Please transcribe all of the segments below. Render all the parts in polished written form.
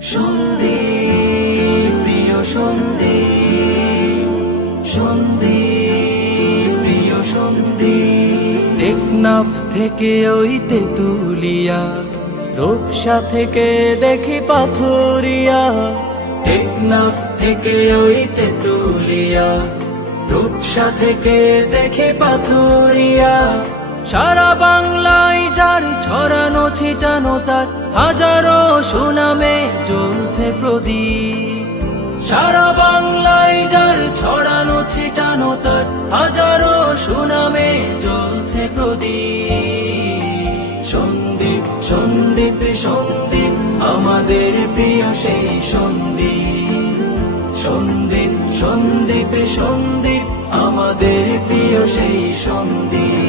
সন্দীপ প্রিয় সন্দীপ, সন্দীপ প্রিয় সন্দীপ। টেকনাফ থেকে ওই তেতুলিয়া, রূপসা থেকে দেখি পাথুরিয়া। টেকনাফ থেকে ওই তেতুলিয়া, রূপসা থেকে দেখি পাথুরিয়া। সারা বাংলায় যার ছড়ানো ছিটানো তার হাজারো সুনামে জ্বলছে প্রদীপ। সারা বাংলায় যার ছড়ানো ছিটানো তার হাজারো সুনামে জ্বলছে প্রদীপ। সন্দীপ সন্দীপ সন্দীপ আমাদের প্রিয় সেই সন্দীপ। সন্দীপ সন্দীপ সন্দীপ আমাদের প্রিয় সেই সন্দীপ।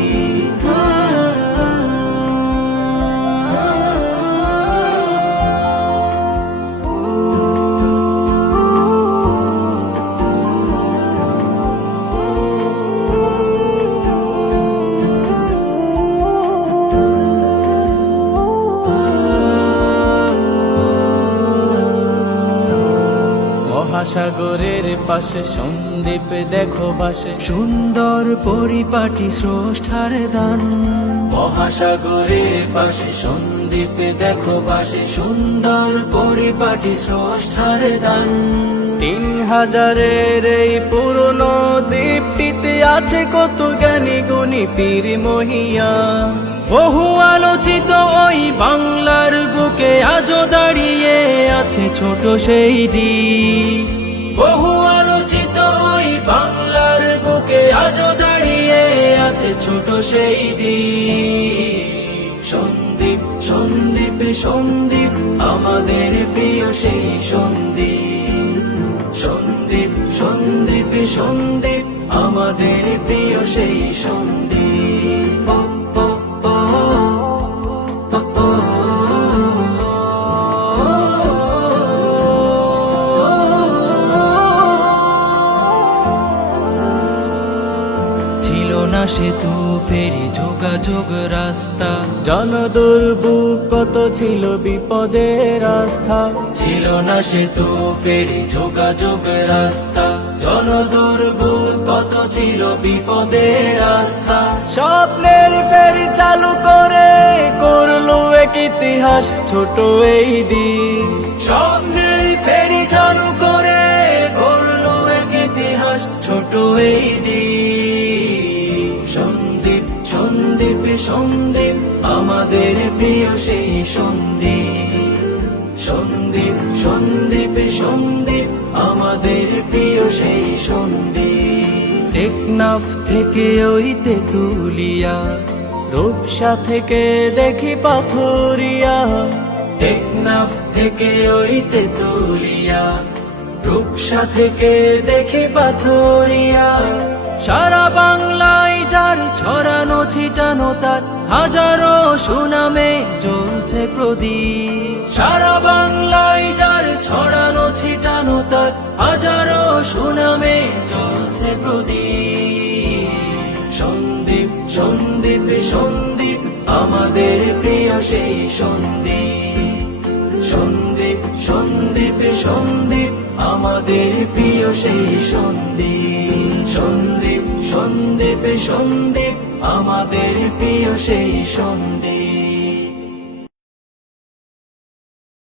মহাসাগরের পাশে সন্দীপ দেখো বাসে, সুন্দর পরিপাটি স্রষ্টার দান। মহাসাগরের পাশে সন্দীপ দেখো বাসে, সুন্দর পরিপাটি স্রষ্টার দান। 3000-এর এই পুরনো দ্বীপটিতে আছে কত জ্ঞানী গুণী পীর মহিয়া। বহু আলোচিত ওই বাংলার বুকে আজও দাঁড়িয়ে আছে ছোট সেই দ্বীপ। বহু আলোচিত ওই বাংলার বুকে আজও দাঁড়িয়ে আছে ছোট সেই দ্বীপ। সন্দীপ সন্দীপ সন্দীপ আমাদের প্রিয় সেই সন্দীপ। সন্দীপ সন্দীপ সন্দীপ আমাদের প্রিয় সেই সন্দীপ। ছিল না সেতু ফেরি যোগাযোগ রাস্তা, জনদুর্ভোগ কত ছিল বিপদের আস্থা। ছিল না সেতু ফেরি যোগাযোগ রাস্তা, জনদুর্ভোগ কত ছিল বিপদের আস্থা। স্বপ্নের ফেরি চালু করে করলো এক ইতিহাস ছোট এই দ্বীপ। স্বপ্নের ফেরি চালু করে করলো এক ইতিহাস ছোট এই দ্বীপ। সন্দীপ সন্দীপ সন্দীপ আমাদের প্রিয় সেই সন্দীপ। সন্দীপ সন্দীপ সন্দীপ আমাদের প্রিয় সেই সন্দীপ। টেকনাফ থেকে ওই তেতুলিয়া, রূপসা থেকে দেখি পাথুরিয়া। টেকনাফ থেকে ওই তেতুলিয়া, রূপসা থেকে দেখি পাথুরিয়া। সারা বাংলায় যার ছড়ানো ছিটানো তার হাজারো সুনামে জ্বলছে প্রদীপ। সারা বাংলায় যার ছড়ানো ছিটানো তার হাজারো সুনামে জ্বলছে প্রদীপ। সন্দীপ সন্দীপ সন্দীপ আমাদের প্রিয় সেই সন্দীপ। সন্দীপ সন্দীপ সন্দীপ আমাদের প্রিয় সেই সন্দীপ। সন্দীপ সন্দীপ সন্দীপ আমাদের প্রিয় সেই সন্দীপ।